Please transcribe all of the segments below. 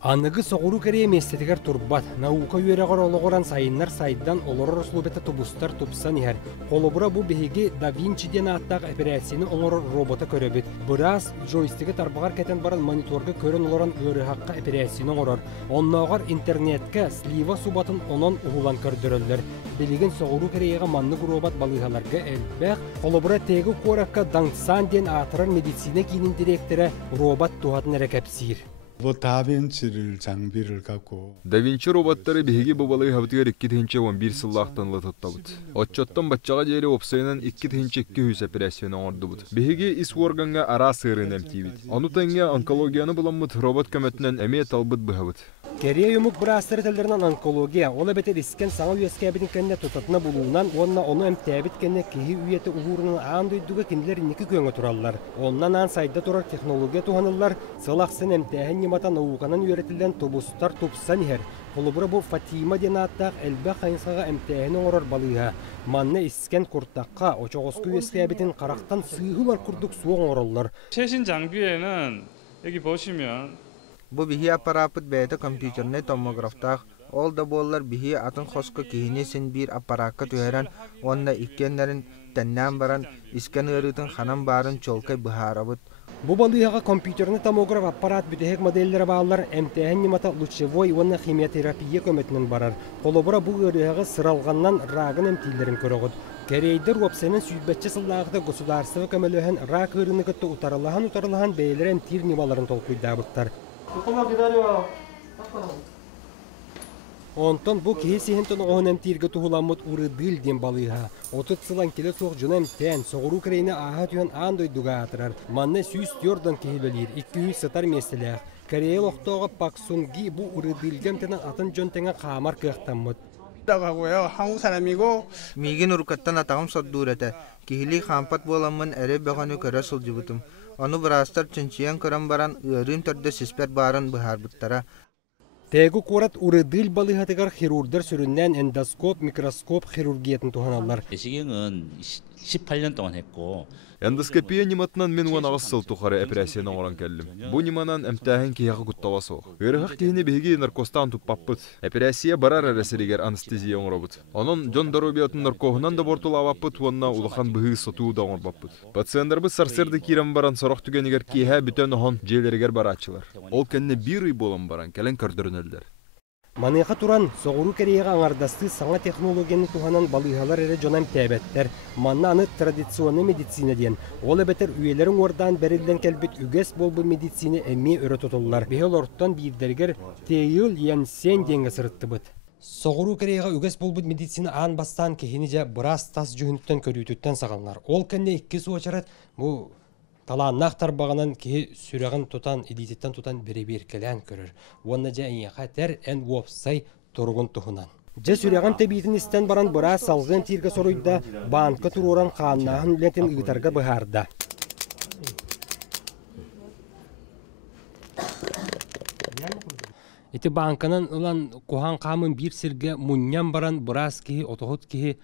Анныгы соғыру кере местетігер турбат. Наука үйерегір олығыран сайыннар сайдан олырыр ұслубеті тубустар тупсан ехер. Қолыбыра бұ бігеге Да Винчиден аттақ операцияны оңырыр робота көребет. Біраз джойстигі тарбағар кәтен баран мониторғы көрін олыран өрі хаққа операцияны оңырыр. Оннағар интернетке слива субатын онын ұғылан көрдірілдір. Білеген соғыру кереге маннык робот балығаларға әлбәқ. Қолыбыра тегі қораққа Даңсан ден атырар медицина кейінің директоры робот туғатын әрекепсир. Bu 다빈치를 장비를 갖고 다빈치 роботтары биһиги бабалыгы хабытыгар 2-11 сыллаахтан латыттабыт. Отчоттон баччага жери опсайынан 2-200 операцияны оңордубут. Биһиги ис органга ара сырын эмтибит. Ону таңга онкологияны буламмыт робот көмөтүнөн эме талбыт быһабыт. Керия юмук брастыр телдеринен онкология, ола бетер искен саңа үйескәбидin кенне тутатына булуунан, онна оны эмтәбит кенне киһи үйети угурунун аан дойдуга кинилер инники көңө тураллар. Оннан аан сайда турар технология туханыллар, сылаксын эмтәһен нимата науканан үйретилген тубустар тупсан ихер. Колубура бу Фатима ден аттақ элбә кайынсага эмтәһен оңорор балыга. Манна искен куртакка очогоску үйескәбидin карактан сыйгылар курдук суу оңороллар. 최신 장비에는 여기 보시면 Bu bihi aparapıt bəydə kompüterine tomograftaq, ol da bollar bihi atın xoska kihini sin bir aparakka tühərən, onna ikkenlərin tənnən baran, isken ırıtın xanam barın çolkay bıharabıt. Bu balığa kompüterine tomograf aparat bütehek modellere bağlar, emtəhen nimata luçevoy onna ximiyoterapiya kömetinin barar. Kolobura bu ırığa sıralğandan rağın emtillerin körögüd. Kereydir opsenen süybetçe sılağıda gosudārstava kömelöhen rak ırınıqıtta utarılahan beyler emtir nimaların tolkuydabıttar. Ondan bu kehisihinton oğun emtirge tuhulamut urıdıl den balığa. Otut sılan kele soğuk jönəm tən, soğuru kereyne aha tüyen andoyduga atırar. Manna süyüst yordan kehibelir, 200 satar meseleğ. Kereye loqtoğa paksungi bu urıdılgem tenen atın jöntene qamar kıqtammut. Migin urkattan atağım soddurete, kihili xampat bolamın ere beğanı köre sulcubutum. Onu brastar çınçıyan kören baran ırın törde sisper baran bıharbıttara. Tegu kurat urıdıl balıhatıgar xirurder sürünnen endoskop, mikroskop xirurgiyetin tuhanallar. 내시경은 18년 동안 했고 Endoskopия ниматынан мен уан агысыл тухары операцияны оңоран келдим. Бу ниманан эмтәһен кияғы куттавасо. Өрөк кийини биһиги наркостан туппаппыт. Операция барар әрәсеригер анестезия оңоробут. Онон жон дорубиятын наркохунан да бортулаваппыт, уанна улахан быһы сотуу да оңорбаппыт. Пациенттарбы сарсырды кирем баран сорох түгенигер киһә бүтән охон желеригер барачылар. Ол кенне бир ый болан баран келен көрдөрүнөлдөр. Манеха туран соғыру кереге аңардасты саңа технологияны туханан балыгалар эре жонам тәбәттер. Манна аны традиционный медицина ден. Ол әбәтер үйелерін ордан бәрілден кәлбет үгес болбы медицина әмме өрі тұтылылар. Бехел орттан бейдергер Тейыл Янсен денге сырытты бұд. Соғыру кереге үгес болбы медицина аң бастан кехенеже біраз тас жүхінттен көрүйтіттен сағанлар. Ол кәнне 2 су очарат, бұл таланнақ тарбағынан ке сүрәғін тұтан, элитеттен тұтан біребер кәлән көрір. Онна жа әйеға тәр ән уопсай тұрғын тұхынан. Жа сүрәғын тәбейтін істен баран бұра салғын тирге соройда банка тұроран қаннағын үләтін ұйтарға бұхарда. Эти банканан ұлан қоған қамын бір сірге мұннян баран бұрас кеге, отоғыт кеге,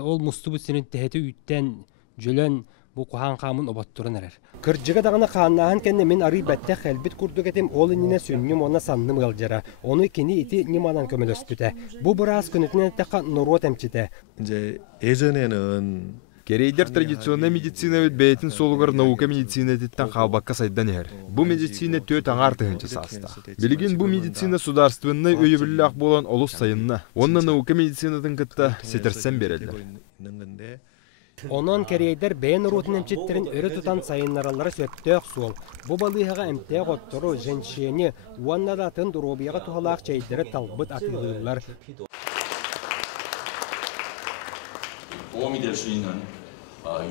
ол мұстыбыт сенен тәхеті үйттен жөлен bu kuhan kamun obatturun erer. Kırcıga dağına xannahan kenne men arı bette xelbit kurduk etem ol inine sünnüm ona sannım galjara. Onu ikini iti nimadan kömelöspüte. Bu biraz könütüne teqa norot emçite. 이제 예전에는 Керейдер традиционный медицина бит бейтин солугар наука медицина диттен қалбаққа сайдан ер. Бу медицина төт аңар тыгынчы саста. Билген бу медицина сударственный өйөбілләк болан олус сайынна. Онна наука медицинатын кытта сетерсен берелдер. Onun kereyder beyin rotun emçitlerin örü tutan sayınlaralları söptök sol. Bu balığa emte qotturu jenşeni uannadatın durobiyaga tuhalaq çeydere talbıt atılırlar. 도움이 될 수 있는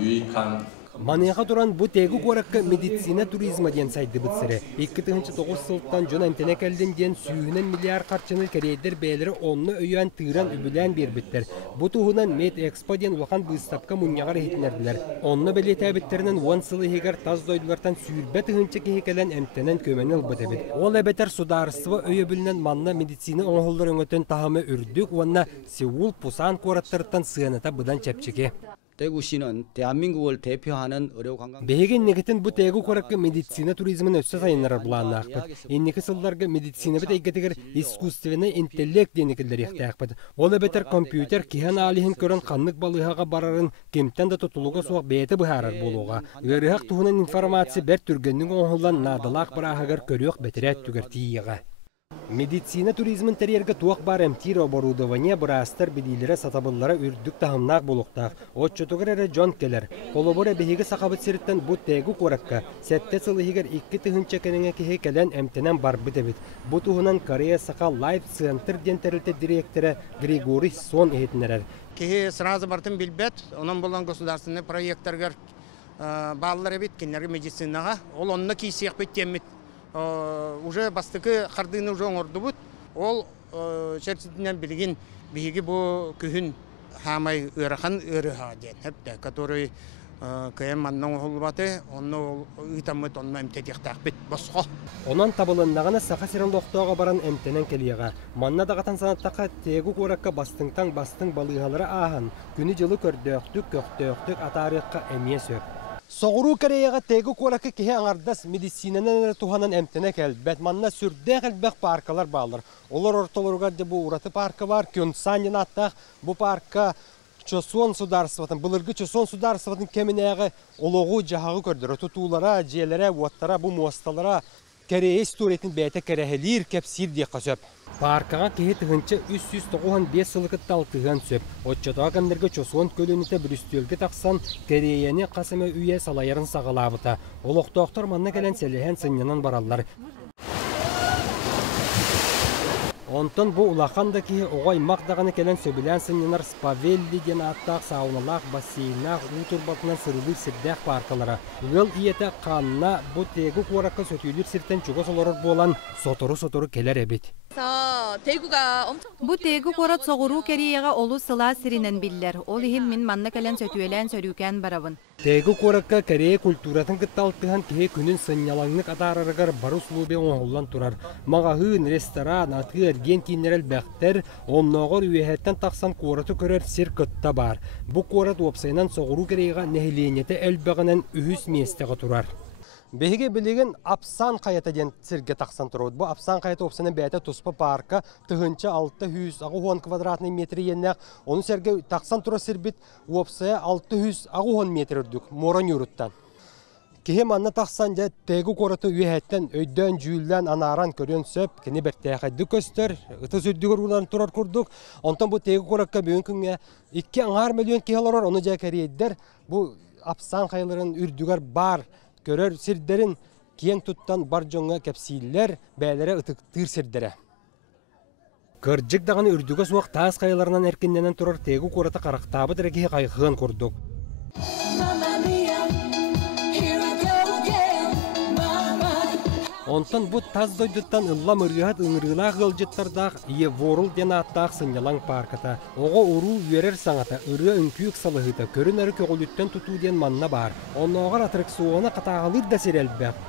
유익한 Manıqa duran bu tegu qorakka meditsina turizma diyen saydı bitsire. 2009 sılttan jona emtene keldin diyen süyünen milyar qarçını kereyder beyleri onlu öyüen tığıran übülen bir bitter. Bu tuğunan Med Expo diyen ulan bыстapka munyagar hitnerdiler. Onlu belete bitterinin 10 sılı heger taz doydulardan sürbet hınçı kehikelen emtenen kömenil bıdebit. Ol ebeter sudarısıva öyü bilinen manna meditsina oğullar öngötön tahamı ürdük, onna Seul Pusan korattırıttan sığanata bıdan çepçeki. 대구시는 대한민국을 대표하는 의료 관광 Беге негетін бұ тегі қоракка медицина туризмін өсі сайынлар бұланна ақпыд. Иннекі сылларға медицина біт әйгетігір искусственный интеллект денекілдер еқті ақпыд. Олы бетер компьютер кихан алихин көрін қаннық балыхаға барарын кемтен да тұтылуға соқ бәйті бұхарар болуға. Өріғақ тұхынан информация бәр түргеннің оңғылан надылақ барағығыр көріқ бәтірәт түгір тиіға. Медицина туризмін тәрерге туақ бар әмтир оборудование бұрастар бедейлері сатабыллары үрдік тағымнақ болуқтақ. Отчотығыр әрі Джон Келлер. Қолыбыр әбігі сақабыт сіріттен бұ тәгі қораққа. Сәтті сылығығыр 2 тұхынча кәніңе кеге кәлән әмтінен бар бұд әбіт. Бұ тұхынан Корея Сақа Лайф Центр дентәрілті директоры Григорий Сон ехетінерер. Кеге сразу бартын билбет, онан болан государственный проекттаргар баллар әбіт кеннері медицинаға. Ол онына кейсек беттемет. Уже бастықы қардыны уже оңырды бұд. Ол шәрсетінен білген бігі бұл күхін хамай ұрақан ұрыға ден. Әпті, который кәйім маннан оғыл баты, оны ұйтамыд, оны әмтетектақ бет босқо. Онан табылыннағаны сақа сирен доқтауға баран әмтенен келеға. Манна дағатан санаттаққа тегі қораққа бастыңтан бастың балығалары ағын. Күні жылы көрдөқтік, көқтөқтік атарыққа әмие сөп. Соғыру Кореяға тегі қораққа кеге аңардас медицинанын туғанын әмтіне кәлбәт. Манна сүрді қәлбәқ паркалар бағылыр. Олар орталырға де бұл ұраты паркы бар. Кюнсанин аттақ бұл паркка Чосон сударсыватын, бұлырғы Чосон сударсыватын кемінәғы олығы жағағы көрдір. Тұтулара, жиелері, уаттара, бұл муасталара Корея исторетін бәйті кәрәхелер кәпсир де қасөп. Паркаға кеге тұғынчы 395 сылықытты алтыған сөп. Отчатаға кәмдерге Чосон көлініті бір үстелгі тақсан Кореяны қасымы үйе салайырын сағалабыта. Олықтақтар манна кәлін сәліген сынянан баралар. Онтон бұл улақанда ки оғай мақдағаны кәлін сөбілен сынянар Спавелли ден аттақ сауналақ, бассейнақ, ұтырбатынан сырылы сірдәқ паркалары. Үгіл иеті қанына бұл тегі қораққа сөтейлер сірттен чуға соларыр болан сотору келер әбет. Бу тегі қорат соғыру Кореяға олу сыла сиринен биллер. Ол ихин min манна кәлен сөтуелен сөрюкен барабын. Тегі қораққа Корея культуратын кытталтыған кеге күнін сынялаңнық атарарығар бару сұлубе оңғылан тұрар. Мағағын, ресторан, атғы әрген кейінерел бәқтер, оннағыр үйәттен тақсан қораты көрер сир кытта бар. Бұ қорат опсайынан соғыру Кореяға нәхиленеті әлбәғынан үхіс местеға тұрар. Беге білеген Апсан қайата ден сирге тақсан тұрауд. Бұл Апсан қайата опсанын бәйті тұспа парка тұхынча 600 квадратный метр еннәқ. Оны сәрге тақсан тұра сирбет опсая 600 метр үрдік моран юруттан. Кеге манна тақсан дә тегі қораты үйәттен өйден жүйілден анаран көрен сөп, кені бәттәқайды көстер, ұтыз үрдігір ұларын тұрар күрдік. Онтан бұл тегі қораққа бүйін күнге 2 миллион кеғалар, оны жәкәрейдер. Бұл Апсан қайларын үрдігер бар. Көрер сирдерін кең тұттан бар жоңға кәпсейлер бәлері ұтықтыр сирдері. Кырджик дағаны үрдігі суақ таас қайларынан әркенденен тұрар тегі қораты қарақтабы дірекеге қайғығын көрдік. Онтан бұд таз дойдыттан ыллам ұрғат ұңырғылақ ғылжыттардақ ие ворыл ден аттақ сынялаң парката. Оға ұру үйерер саңата, ұры үңкүйік салығыта, көрін әрі көғіліттен тұту ден манна бар. Онағар атраксуона қатағылыр да серелбәк.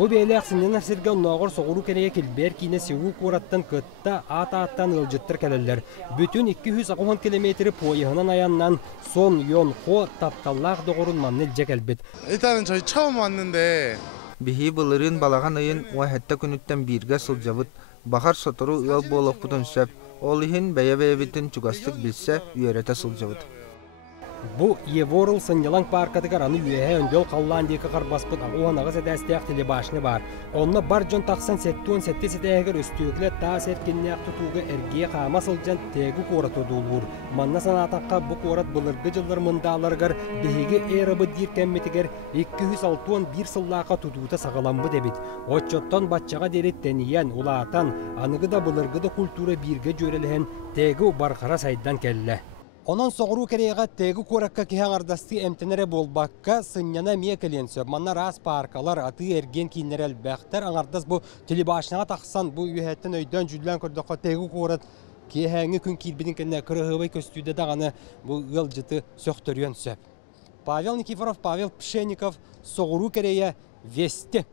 Бу бейлек сыннен әсерге оннағыр соғыру кәрeye келбер кейіне сеуі қораттан кытта ата-аттан ылжыттыр кәлелер. Бүтін 260 километрі пойығынан аяннан сон йон қо тапталлақ доғырын манны жек әлбет. 일단은 저희 처음 왔는데 Bihi бұлырын балаған айын уәхетті күніттен бірге сылжабыт, бағар сотору ыл болық бұтын сөп, ол ихін бәйе бітін чугастық білсе үйереті сылжабыт. Бу Еворыл сынялаң паркатыгар аны үйәе өндел қаллан дейкі қарбаспыт ағуанағы сәдәстәяқ телебашыны бар. Онны бар жон тақсан сәттуын сәтті сәтәйгір өстөкілі таас әркеннәқ тұтуғы әрге қамасыл жан тәгі қораты долуыр. Манна санатаққа бұ қорат бұлырғы жылыр мұндаларғар бейгі әрібі диркәмметігер 261 сыллаға тұтуыта сағаламбы дәбет. Отчоттан батчаға дерет тәниян ұлаатан анығыда бұлырғыда культура бірге жөреліген тәгі барқара сайдан кәлі. Онан соғыру кәрейға тегі қораққа кең ардасты әмтенері болбаққа сынняна мие кәлен сөп. Манна рас паркалар, аты әрген кейінер әлбәқтер. Аңардас бұл телебашынаға тақсан бұл үйәттен өйден жүлден көрдіққа тегі қорат кейхәңі күн кейлбеден кәне қырығыбай көстүйді дағаны бұл ғыл жыты сөқтөрен сөп. Павел Никифоров, Павел Пшенников, соғыру кәрейе Вести.